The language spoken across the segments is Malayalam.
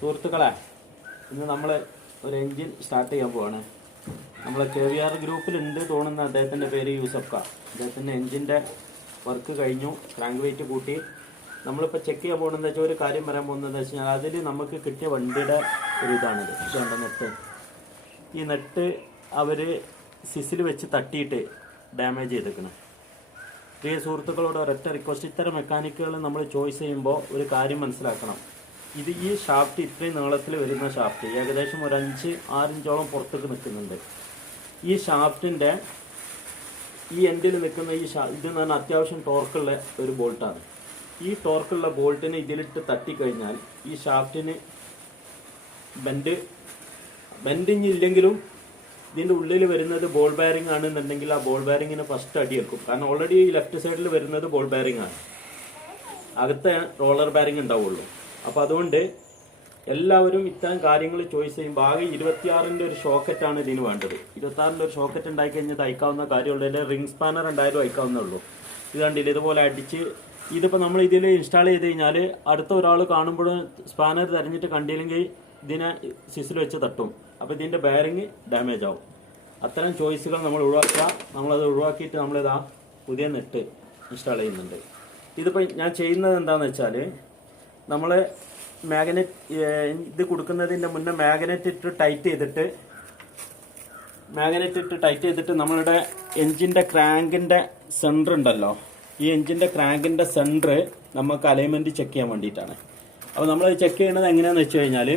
സുഹൃത്തുക്കളെ, ഇന്ന് നമ്മൾ ഒരു എൻജിൻ സ്റ്റാർട്ട് ചെയ്യാൻ പോവാണ്. നമ്മൾ KVR ഗ്രൂപ്പിലുണ്ട് തോന്നുന്ന അദ്ദേഹത്തിൻ്റെ പേര് യൂസഫ് ഖാൻ. അദ്ദേഹത്തിൻ്റെ എൻജിൻ്റെ വർക്ക് കഴിഞ്ഞു, ക്രാങ്ക് വെയിറ്റ് കൂട്ടി. നമ്മളിപ്പോൾ ചെക്ക് ചെയ്യാൻ പോകുന്നത് വെച്ചാൽ ഒരു കാര്യം പറയാൻ പോകുന്നത് വെച്ചാൽ അതിൽ നമുക്ക് കിട്ടിയ വണ്ടിയുടെ ഒരു ഇതാണിത്. ഇതുണ്ട് നെട്ട്. ഈ നെട്ട് അവർ സിസിൽ വെച്ച് തട്ടിയിട്ട് ഡാമേജ് ചെയ്തേക്കണം. പ്രിയ സുഹൃത്തുക്കളോട് ഒരൊറ്റ റിക്വസ്റ്റ്, ഇത്തരം മെക്കാനിക്കുകൾ നമ്മൾ ചോയ്സ് ചെയ്യുമ്പോൾ ഒരു കാര്യം മനസ്സിലാക്കണം. ഇത് ഈ ഷാഫ്റ്റ് ഇത്രയും നീളത്തിൽ വരുന്ന ഷാഫ്റ്റ് ഏകദേശം ഒരു 5-6 ഇഞ്ചോളം പുറത്തേക്ക് നിൽക്കുന്നുണ്ട്. ഈ ഷാഫ്റ്റിൻ്റെ ഈ എൻഡിൽ നിൽക്കുന്ന ഇതെന്ന് പറഞ്ഞാൽ അത്യാവശ്യം ടോർക്കുള്ള ഒരു ബോൾട്ടാണ്. ഈ ടോർക്കുള്ള ബോൾട്ടിന് ഇതിലിട്ട് തട്ടിക്കഴിഞ്ഞാൽ ഈ ഷാഫ്റ്റിന് ബെൻഡിങ് ഇല്ലെങ്കിലും ഇതിൻ്റെ ഉള്ളിൽ വരുന്നത് ബോൾ ബെയറിംഗ് ആണെന്നുണ്ടെങ്കിൽ ആ ബോൾ ബെയറിങ്ങിന് ഫസ്റ്റ് അടിയേൽക്കും. കാരണം ഓൾറെഡി ഈ ലെഫ്റ്റ് സൈഡിൽ വരുന്നത് ബോൾ ബെയറിംഗ് ആണ്, അകത്തെ റോളർ ബെയറിംഗ് ഉണ്ടാവുള്ളൂ. അപ്പോൾ അതുകൊണ്ട് എല്ലാവരും ഇത്തരം കാര്യങ്ങൾ ചോയ്സ് ചെയ്യുമ്പോൾ ആകെ 26ൻ്റെ ഒരു ഷോക്കറ്റാണ് ഇതിന് വേണ്ടത്. 26ൻ്റെ ഒരു ഷോക്കറ്റ് ഉണ്ടായി കഴിഞ്ഞാൽ അയക്കാവുന്ന കാര്യമുള്ളൂ. റിംഗ് സ്പാനർ എന്തായാലും അയക്കാവുന്നേ ഉള്ളൂ. ഇത് കണ്ടില്ല, ഇതുപോലെ അടിച്ച് ഇതിപ്പോൾ നമ്മൾ ഇതിൽ ഇൻസ്റ്റാൾ ചെയ്ത് കഴിഞ്ഞാൽ അടുത്ത ഒരാൾ കാണുമ്പോൾ സ്പാനർ തിരഞ്ഞിട്ട് കണ്ടില്ലെങ്കിൽ ഇതിനെ സിസിൽ വെച്ച് തട്ടും. അപ്പോൾ ഇതിൻ്റെ ബെയറിങ് ഡാമേജ് ആവും. അത്തരം ചോയ്സുകൾ നമ്മൾ ഒഴിവാക്കുക. നമ്മളത് ഒഴിവാക്കിയിട്ട് നമ്മളിതാ പുതിയ നെറ്റ് ഇൻസ്റ്റാൾ ചെയ്യുന്നുണ്ട്. ഇതിപ്പോൾ ഞാൻ ചെയ്യുന്നത് എന്താണെന്ന് വെച്ചാൽ നമ്മൾ ഇത് കൊടുക്കുന്നതിൻ്റെ മുന്നേ മാഗ്നറ്റ് ഇട്ട് ടൈറ്റ് ചെയ്തിട്ട് നമ്മളുടെ എൻജിൻ്റെ ക്രാങ്കിൻ്റെ സെൻറ്റർ ഉണ്ടല്ലോ, ഈ എൻജിൻ്റെ ക്രാങ്കിൻ്റെ സെൻറ്റർ നമുക്ക് അലൈൻമെൻറ്റ് ചെക്ക് ചെയ്യാൻ വേണ്ടിയിട്ടാണ്. അപ്പോൾ നമ്മൾ ചെക്ക് ചെയ്യുന്നത് എങ്ങനെയാണെന്ന് വെച്ച് കഴിഞ്ഞാൽ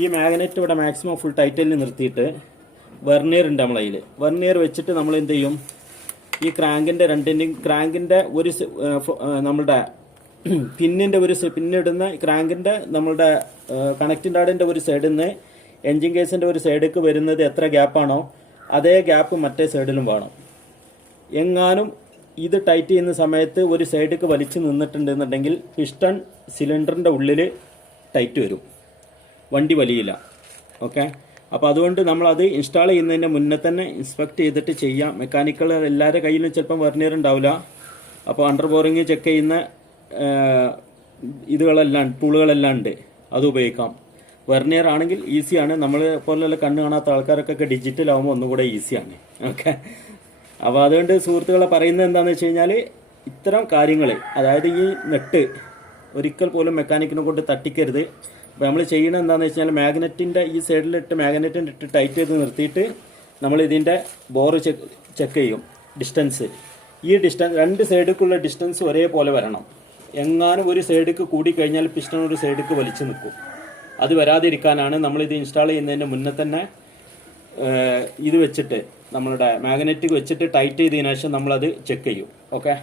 ഈ മാഗ്നറ്റ് ഇവിടെ മാക്സിമം ഫുൾ ടൈറ്റിൽ നിർത്തിയിട്ട് വെർനിയർ ഉണ്ട് നമ്മളതിൽ. വെർനിയർ വെച്ചിട്ട് നമ്മൾ എന്ത് ചെയ്യും, ഈ ക്രാങ്കിൻ്റെ ക്രാങ്കിൻ്റെ ഒരു നമ്മളുടെ പിന്നിൻ്റെ പിന്നിടുന്ന ക്രാങ്കിൻ്റെ നമ്മളുടെ കണക്റ്റിംഗ് റാഡിൻ്റെ ഒരു സൈഡിൽ നിന്ന് എൻജിൻ കേസിൻ്റെ ഒരു സൈഡിലേക്ക് വരുന്നത് എത്ര ഗ്യാപ്പാണോ അതേ ഗ്യാപ്പ് മറ്റേ സൈഡിലും വേണം. എങ്ങാനും ഇത് ടൈറ്റ് ചെയ്യുന്ന സമയത്ത് ഒരു സൈഡിലേക്ക് വലിച്ചു നിന്നിട്ടുണ്ടെന്നുണ്ടെങ്കിൽ പിസ്റ്റൺ സിലിണ്ടറിൻ്റെ ഉള്ളിൽ ടൈറ്റ് വരും, വണ്ടി വലിയില്ല. ഓക്കെ, അപ്പോൾ അതുകൊണ്ട് നമ്മളത് ഇൻസ്റ്റാൾ ചെയ്യുന്നതിൻ്റെ മുന്നേ തന്നെ ഇൻസ്പെക്ട് ചെയ്തിട്ട് ചെയ്യാം. മെക്കാനിക്കൽ എല്ലാവരുടെ കയ്യിലും ചിലപ്പം വെർനിയർ ഉണ്ടാവില്ല. അപ്പോൾ അണ്ടർ ബോറിങ് ചെക്ക് ചെയ്യുന്ന ടൂളുകളെല്ലാം ഉണ്ട്, അത് ഉപയോഗിക്കാം. വെർനിയർ ആണെങ്കിൽ ഈസിയാണ്. നമ്മൾ പോലെയുള്ള കണ്ണ് കാണാത്ത ആൾക്കാർക്കൊക്കെ ഡിജിറ്റൽ ആകുമ്പോൾ ഒന്നുകൂടെ ഈസിയാണ്. ഓക്കെ, അപ്പോൾ അതുകൊണ്ട് സുഹൃത്തുക്കളെ പറയുന്നത് എന്താണെന്ന് വെച്ച് കഴിഞ്ഞാൽ ഇത്തരം കാര്യങ്ങൾ, അതായത് ഈ നെട്ട് ഒരിക്കൽ പോലും മെക്കാനിക്കിനെ കൊണ്ട് തട്ടിക്കരുത്. അപ്പോൾ നമ്മൾ ചെയ്യുന്നത് എന്താണെന്ന് വെച്ച് കഴിഞ്ഞാൽ മാഗ്നറ്റിൻ്റെ ഈ സൈഡിലിട്ട് മാഗ്നറ്റിൻ്റെ ഇട്ട് ടൈറ്റ് ചെയ്ത് നിർത്തിയിട്ട് നമ്മൾ ഇതിൻ്റെ ബോറ് ചെക്ക് ചെയ്യും. ഡിസ്റ്റൻസ്, ഈ ഡിസ്റ്റൻസ് രണ്ട് സൈഡിലേക്കുള്ള ഡിസ്റ്റൻസ് ഒരേപോലെ വരണം. എങ്ങാനും ഒരു സൈഡിലേക്ക് കൂടിക്കഴിഞ്ഞാൽ പിസ്റ്റൺ ഒരു സൈഡിലേക്ക് വലിച്ചു നിൽക്കും. അത് വരാതിരിക്കാനാണ് നമ്മളിത് ഇൻസ്റ്റാൾ ചെയ്യുന്നതിന് മുന്നേ തന്നെ ഇത് വെച്ചിട്ട് നമ്മളുടെ മാഗ്നറ്റിക് വെച്ചിട്ട് ടൈറ്റ് ചെയ്തതിനു ശേഷം നമ്മളത് ചെക്ക് ചെയ്യും. ഓക്കെ.